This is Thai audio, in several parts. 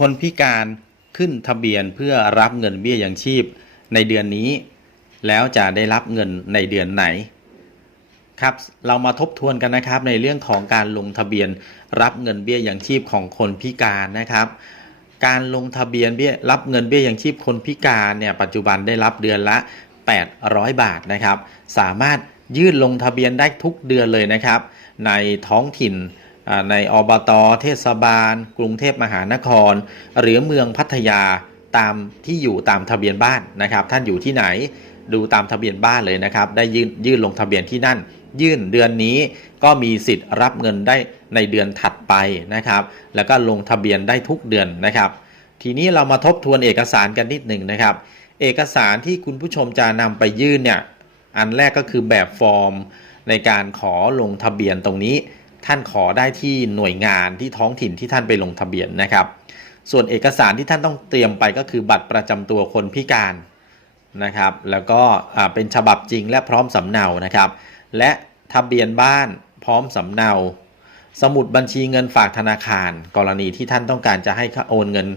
คนพิการขึ้นทะเบียนเพื่อรับเงินเบี้ยยังชีพในเดือนนี้ แล้วจะได้รับเงินในเดือนไหนครับเรามาทบทวนกันนะครับในเรื่องของการลงทะเบียนรับเงินเบี้ยยังชีพของคนพิการนะครับ การลงทะเบียนเบี้ยรับเงินเบี้ยยังชีพคนพิการเนี่ยปัจจุบันได้รับเดือนละ 800 บาทนะครับ สามารถยื่นลงทะเบียนได้ทุกเดือนเลยนะครับ ในท้องถิ่น ในอบตเทศบาล กรุงเทพมหานคร หรือเมืองพัทยาตามที่อยู่ตามทะเบียนบ้านนะครับ ท่านอยู่ที่ไหนดูตามทะเบียนบ้านเลยนะครับ ได้ยื่นยื่นลงทะเบียนที่นั่น ยื่นเดือนนี้ก็มีสิทธิ์รับเงินได้ในเดือนถัดไปนะครับ แล้วก็ลงทะเบียนได้ทุกเดือนนะครับ ทีนี้เรามาทบทวนเอกสารกันนิดหนึ่งนะครับ เอกสารที่คุณผู้ชมจะนำไปยื่นเนี่ยอันแรกก็คือแบบฟอร์มในการขอลงทะเบียนตรงนี้ ท่านขอได้ที่หน่วยงานที่ท้องถิ่นที่ท่านไปลงทะเบียนนะครับ ส่วนเอกสารที่ท่านต้องเตรียมไปก็คือบัตรประจำตัวคนพิการนะครับ แล้วก็เป็นฉบับจริงและพร้อมสำเนานะครับ และทะเบียนบ้านพร้อมสำเนา สมุดบัญชีเงินฝากธนาคาร กรณีที่ท่านต้องการจะให้โอนเงิน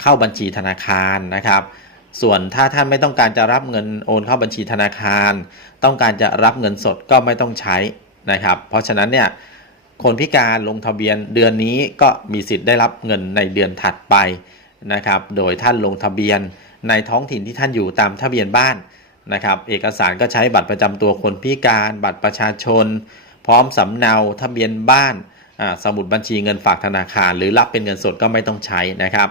เข้าบัญชีธนาคารนะครับ ส่วนถ้าท่านไม่ต้องการจะรับเงินโอนเข้าบัญชีธนาคาร ต้องการจะรับเงินสดก็ไม่ต้องใช้นะครับ เพราะฉะนั้นเนี่ย คนพิการลงทะเบียนเดือนนี้ก็มีสิทธิ์ได้รับเงินในเดือนถัดไปนะครับ โดยท่านลงทะเบียนในท้องถิ่นที่ท่านอยู่ตามทะเบียนบ้านนะครับ เอกสารก็ใช้บัตรประจำตัวคนพิการ บัตรประชาชน พร้อมสำเนาทะเบียนบ้านสมุดบัญชีเงินฝากธนาคาร หรือรับเป็นเงินสดก็ไม่ต้องใช้นะครับ